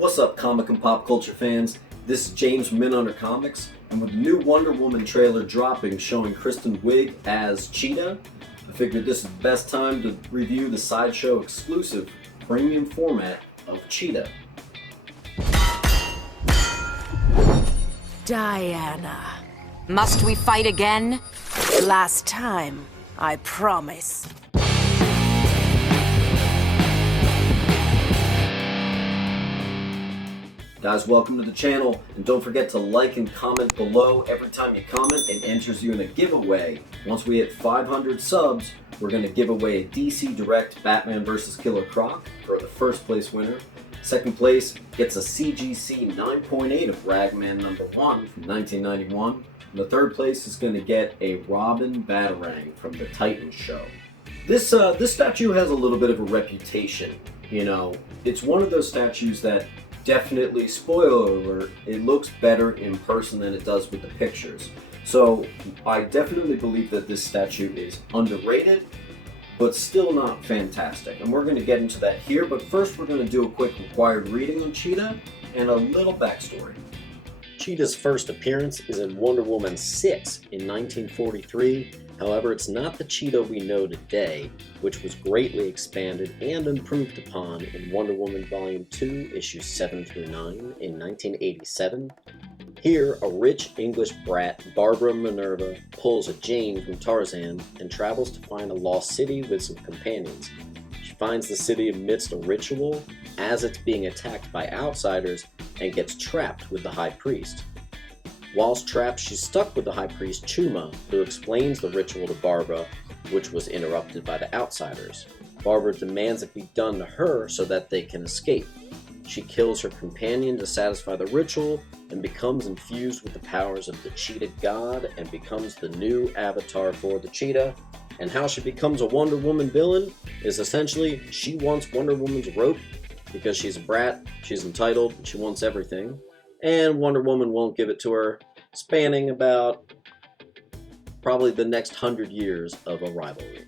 What's up, comic and pop culture fans? This is James from Under Comics, and with the new Wonder Woman trailer dropping showing Kristin Wiig as Cheetah, I figured this is the best time to review the Sideshow exclusive premium format of Cheetah. Diana. Must we fight again? Last time, I promise. Guys, welcome to the channel, and don't forget to like and comment below. Every time you comment, it enters you in a giveaway. Once we hit 500 subs, we're going to give away a DC Direct Batman vs. Killer Croc for the first place winner. Second place gets a CGC 9.8 of Ragman number 1 from 1991. And the third place is going to get a Robin Batarang from the Titans show. This statue has a little bit of a reputation. You know, it's one of those statues that definitely, spoiler alert, it looks better in person than it does with the pictures. So I definitely believe that this statue is underrated, but still not fantastic. And we're going to get into that here, but first we're going to do a quick required reading on Cheetah and a little backstory. Cheetah's first appearance is in Wonder Woman 6 in 1943. However, it's not the Cheetah we know today, which was greatly expanded and improved upon in Wonder Woman Volume 2, Issues 7 through 9 in 1987. Here, a rich English brat, Barbara Minerva, pulls a Jane from Tarzan and travels to find a lost city with some companions. She finds the city amidst a ritual as it's being attacked by outsiders and gets trapped with the High Priest. Whilst trapped, she's stuck with the High Priest Chuma, who explains the ritual to Barbara, which was interrupted by the outsiders. Barbara demands it be done to her so that they can escape. She kills her companion to satisfy the ritual and becomes infused with the powers of the Cheetah God and becomes the new avatar for the Cheetah. And how she becomes a Wonder Woman villain is essentially she wants Wonder Woman's rope because she's a brat, she's entitled, she wants everything. And Wonder Woman won't give it to her, spanning about probably the next 100 years of a rivalry.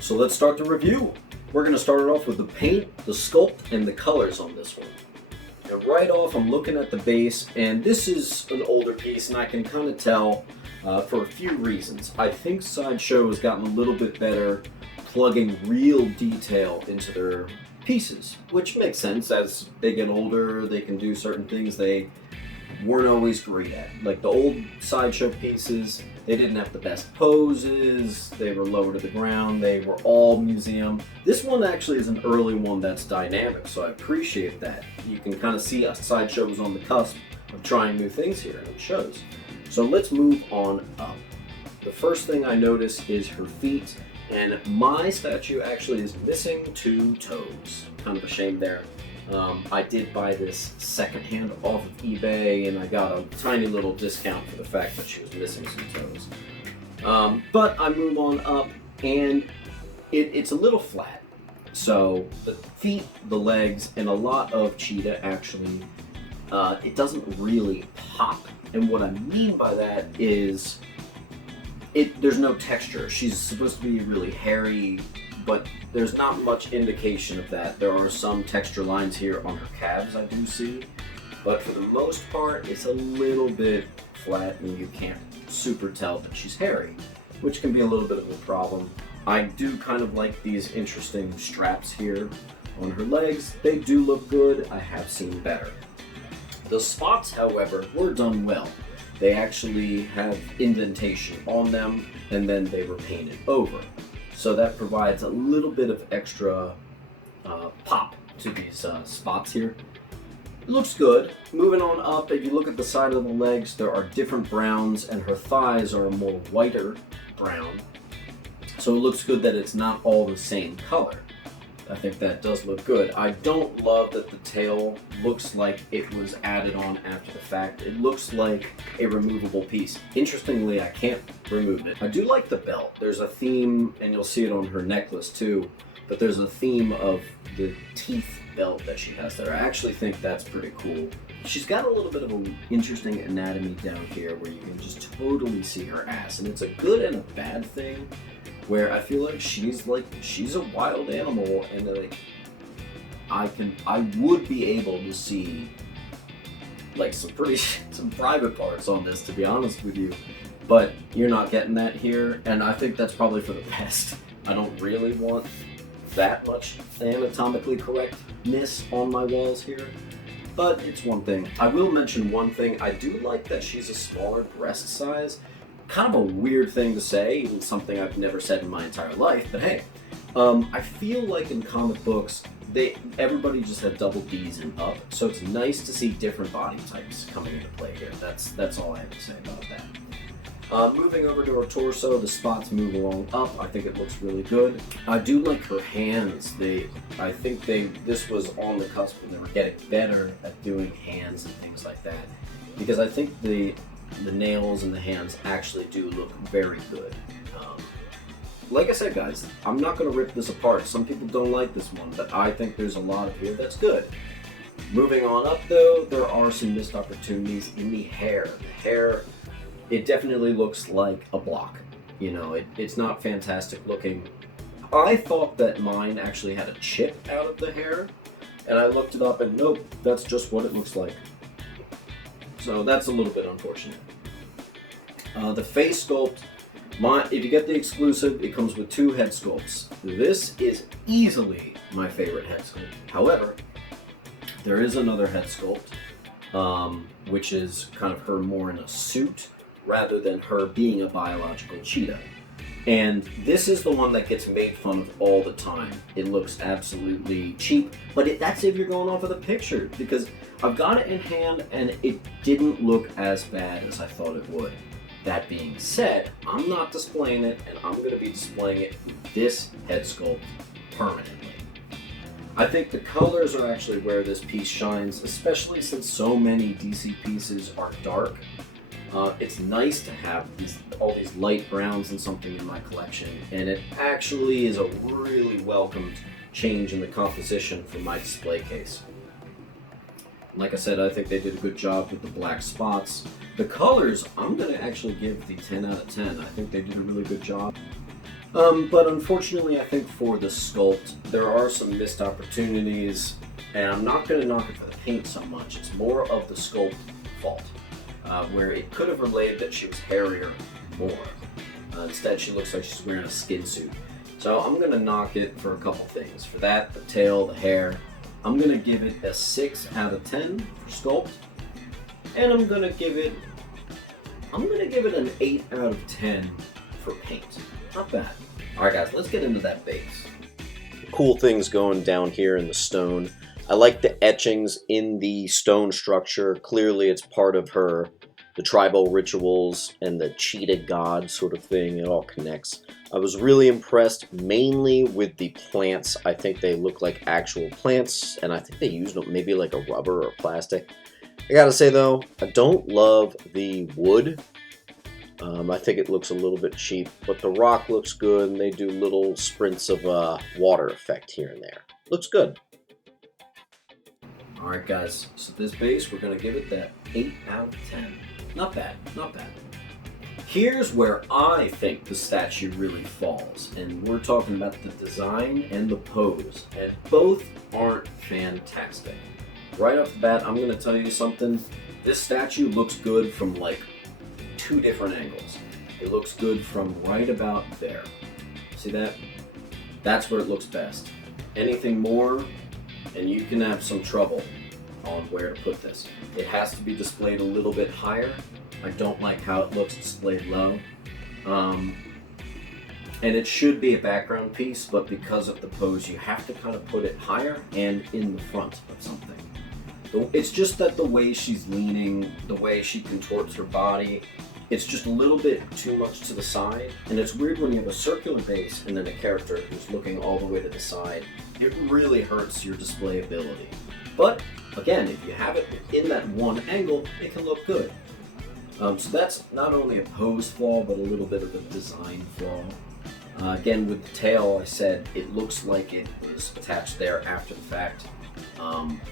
So let's start the review. We're going to start it off with the paint, the sculpt, and the colors on this one. And right off, I'm looking at the base, and this is an older piece, and I can kind of tell for a few reasons. I think Sideshow has gotten a little bit better plugging real detail into their pieces, which makes sense. As they get older, they can do certain things they weren't always great at. Like the old Sideshow pieces, they didn't have the best poses, they were lower to the ground, they were all museum. This one actually is an early one that's dynamic, so I appreciate that. You can kind of see a Sideshow was on the cusp of trying new things here, and it shows. So let's move on up. The first thing I notice is her feet. And my statue actually is missing 2 toes. Kind of a shame there. I did buy this secondhand off of eBay, and I got a tiny little discount for the fact that she was missing some toes. But I move on up, and it's a little flat. So the feet, the legs, and a lot of Cheetah actually, it doesn't really pop. And what I mean by that is there's no texture. She's supposed to be really hairy, but there's not much indication of that. There are some texture lines here on her calves I do see, but for the most part, it's a little bit flat and you can't super tell that she's hairy, which can be a little bit of a problem. I do kind of like these interesting straps here on her legs. They do look good. I have seen better. The spots, however, were done well. They actually have indentation on them, and then they were painted over. So that provides a little bit of extra pop to these spots here. It looks good. Moving on up, if you look at the side of the legs, there are different browns, and her thighs are a more whiter brown. So it looks good that it's not all the same color. I think that does look good. I don't love that the tail looks like it was added on after the fact. It looks like a removable piece. Interestingly, I can't remove it. I do like the belt. There's a theme, and you'll see it on her necklace too, but there's a theme of the teeth belt that she has there. I actually think that's pretty cool. She's got a little bit of an interesting anatomy down here where you can just totally see her ass, and it's a good and a bad thing. Where I feel like she's a wild animal, and like I would be able to see like some private parts on this, to be honest with you, but you're not getting that here, and I think that's probably for the best. I don't really want that much anatomically correctness on my walls here, but it's one thing. I will mention one thing. I do like that she's a smaller breast size. Kind of a weird thing to say, even something I've never said in my entire life, but hey, I feel like in comic books, everybody just had double Ds and up, so it's nice to see different body types coming into play here. That's all I have to say about that. Moving over to her torso, the spots move along up. I think it looks really good. I do like her hands. I think this was on the cusp when they were getting better at doing hands and things like that, because I think the nails and the hands actually do look very good. Like I said, guys, I'm not going to rip this apart. Some people don't like this one, but I think there's a lot of here that's good. Moving on up, though, there are some missed opportunities in the hair. The hair, it definitely looks like a block. You know, it's not fantastic looking. I thought that mine actually had a chip out of the hair, and I looked it up, and nope, that's just what it looks like. So that's a little bit unfortunate. The face sculpt, if you get the exclusive, it comes with 2 head sculpts. This is easily my favorite head sculpt. However, there is another head sculpt, which is kind of her more in a suit rather than her being a biological cheetah. And this is the one that gets made fun of all the time. It looks absolutely cheap, but that's if you're going off of the picture, because I've got it in hand and it didn't look as bad as I thought it would. That being said, I'm not displaying it, and I'm going to be displaying it with this head sculpt permanently. I think the colors are actually where this piece shines, especially since so many DC pieces are dark. It's nice to have all these light browns and something in my collection, and it actually is a really welcomed change in the composition for my display case. Like I said, I think they did a good job with the black spots. The colors, I'm going to actually give the 10 out of 10. I think they did a really good job. But unfortunately, I think for the sculpt, there are some missed opportunities, and I'm not going to knock it for the paint so much. It's more of the sculpt fault, where it could have relayed that she was hairier more. Instead, she looks like she's wearing a skin suit. So I'm going to knock it for a couple things. For that, the tail, the hair, I'm going to give it a 6 out of 10 for sculpt, and I'm going to give it an 8 out of 10 for paint. Not bad. Alright guys, let's get into that base. Cool things going down here in the stone. I like the etchings in the stone structure. Clearly it's part of the tribal rituals and the cheetah god sort of thing. It all connects. I was really impressed mainly with the plants. I think they look like actual plants, and I think they used maybe like a rubber or plastic. I gotta say though, I don't love the wood. I think it looks a little bit cheap, but the rock looks good, and they do little sprints of water effect here and there. Looks good. Alright guys, so this base, we're going to give it that 8 out of 10. Not bad, not bad. Here's where I think the statue really falls, and we're talking about the design and the pose, and both aren't fantastic. Right off the bat, I'm going to tell you something. This statue looks good from like 2 different angles. It looks good from right about there. See that? That's where it looks best. Anything more, and you can have some trouble on where to put this. It has to be displayed a little bit higher. I don't like how it looks displayed low. And it should be a background piece, but because of the pose, you have to kind of put it higher and in the front of something. It's just that the way she's leaning, the way she contorts her body, it's just a little bit too much to the side. And it's weird when you have a circular base and then a character who's looking all the way to the side. It really hurts your display ability. But again, if you have it in that one angle, it can look good. So that's not only a pose flaw, but a little bit of a design flaw. Again, with the tail, I said it looks like it was attached there after the fact.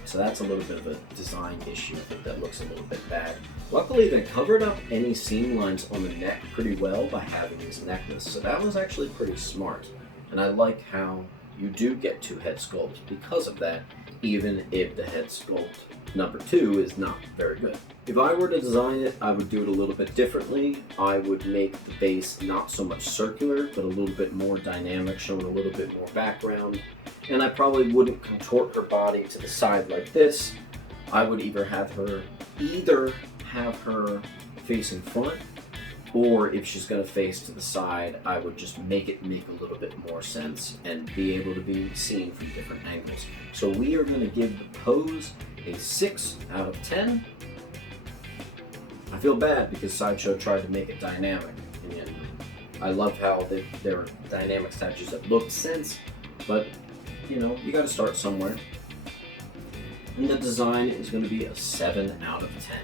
So that's a little bit of a design issue. I think that looks a little bit bad. Luckily, they covered up any seam lines on the neck pretty well by having this necklace, so that was actually pretty smart. And I like how you do get 2 head sculpts because of that, even if the head sculpt number 2 is not very good. If I were to design it, I would do it a little bit differently. I would make the base not so much circular, but a little bit more dynamic, showing a little bit more background. And I probably wouldn't contort her body to the side like this. I would either have her facing front, or if she's going to face to the side, I would just make it make a little bit more sense and be able to be seen from different angles. So we are going to give the pose a 6 out of 10. I feel bad because Sideshow tried to make it dynamic, and I love how there are dynamic statues that look sense, but you know, you got to start somewhere. And the design is going to be a 7 out of 10.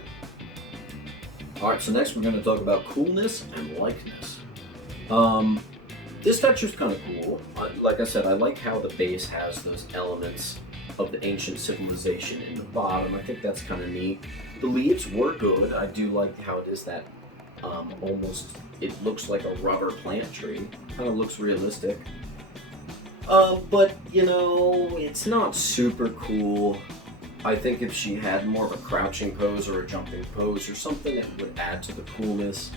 Alright, so next we're going to talk about Coolness and Likeness. This statue is kind of cool. Like I said, I like how the base has those elements of the ancient civilization in the bottom. I think that's kind of neat. The leaves were good. I do like how it is that almost, it looks like a rubber plant tree. Kind of looks realistic. But, you know, it's not super cool. I think if she had more of a crouching pose or a jumping pose or something, that would add to the coolness.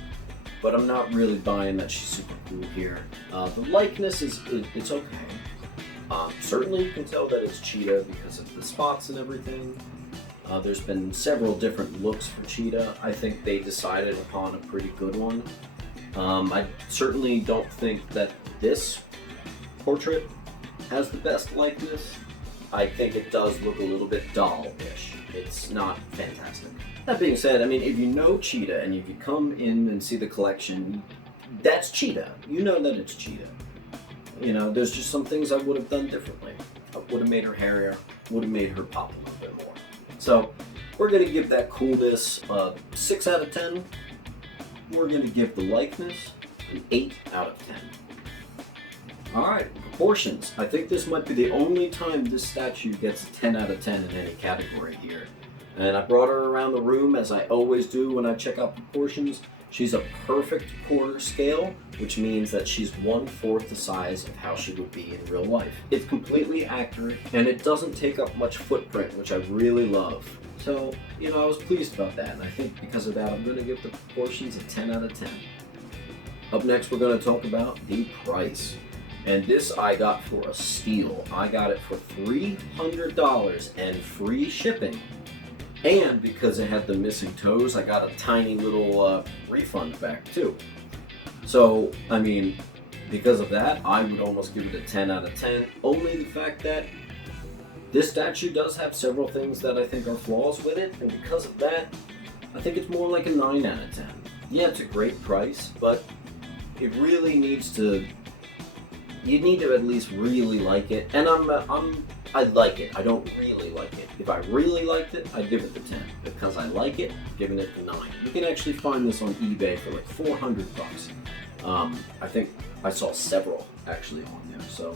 But I'm not really buying that she's super cool here. The likeness it's okay. Certainly you can tell that it's Cheetah because of the spots and everything. There's been several different looks for Cheetah. I think they decided upon a pretty good one. I certainly don't think that this portrait has the best likeness. I think it does look a little bit doll-ish. It's not fantastic. That being said, I mean, if you know Cheetah and if you come in and see the collection, that's Cheetah. You know that it's Cheetah. You know, there's just some things I would have done differently. I would have made her hairier, would have made her pop a little bit more. So, we're going to give that coolness a 6 out of 10. We're going to give the likeness an 8 out of 10. Alright, proportions. I think this might be the only time this statue gets a 10 out of 10 in any category here. And I brought her around the room as I always do when I check out proportions. She's a perfect quarter scale, which means that she's 1/4 the size of how she would be in real life. It's completely accurate, and it doesn't take up much footprint, which I really love. So, you know, I was pleased about that, and I think because of that, I'm going to give the proportions a 10 out of 10. Up next, we're going to talk about the price. And this I got for a steal. I got it for $300 and free shipping. And because it had the missing toes, I got a tiny little refund back too. So, I mean, because of that, I would almost give it a 10 out of 10. Only the fact that this statue does have several things that I think are flaws with it. And because of that, I think it's more like a 9 out of 10. Yeah, it's a great price, but it really needs to... You need to at least really like it, and I like it. I don't really like it. If I really liked it, I'd give it the 10. Because I like it, I'm giving it the 9. You can actually find this on eBay for like $400. I think I saw several actually on there, so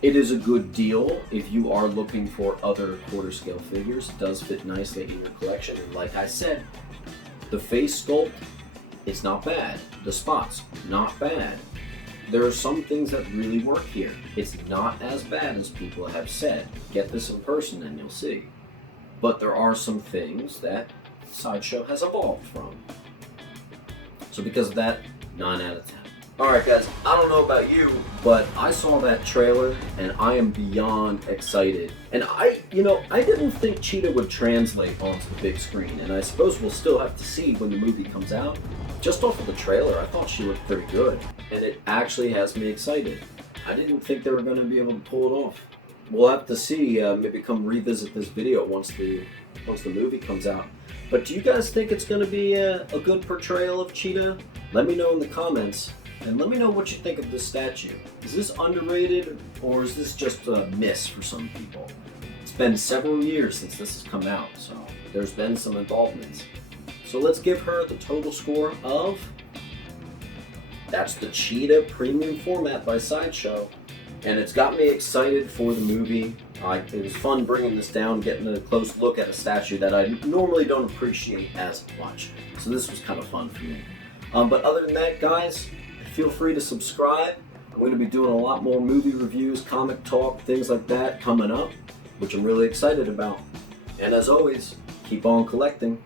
it is a good deal if you are looking for other quarter scale figures. It does fit nicely in your collection, and like I said, the face sculpt, it's not bad. The spots, not bad. There are some things that really work here. It's not as bad as people have said. Get this in person and you'll see. But there are some things that Sideshow has evolved from. So because of that, 9 out of 10. Alright guys, I don't know about you, but I saw that trailer and I am beyond excited. And I didn't think Cheetah would translate onto the big screen, and I suppose we'll still have to see when the movie comes out. Just off of the trailer, I thought she looked pretty good, and it actually has me excited. I didn't think they were going to be able to pull it off. We'll have to see, maybe come revisit this video once the movie comes out. But do you guys think it's going to be a good portrayal of Cheetah? Let me know in the comments, and let me know what you think of this statue. Is this underrated, or is this just a miss for some people? It's been several years since this has come out, so there's been some involvements. So let's give her the total score of... That's the Cheetah Premium Format by Sideshow. And it's got me excited for the movie. It was fun bringing this down, getting a close look at a statue that I normally don't appreciate as much. So this was kind of fun for me. But other than that, guys, feel free to subscribe. I'm going to be doing a lot more movie reviews, comic talk, things like that coming up. which I'm really excited about. And as always, keep on collecting.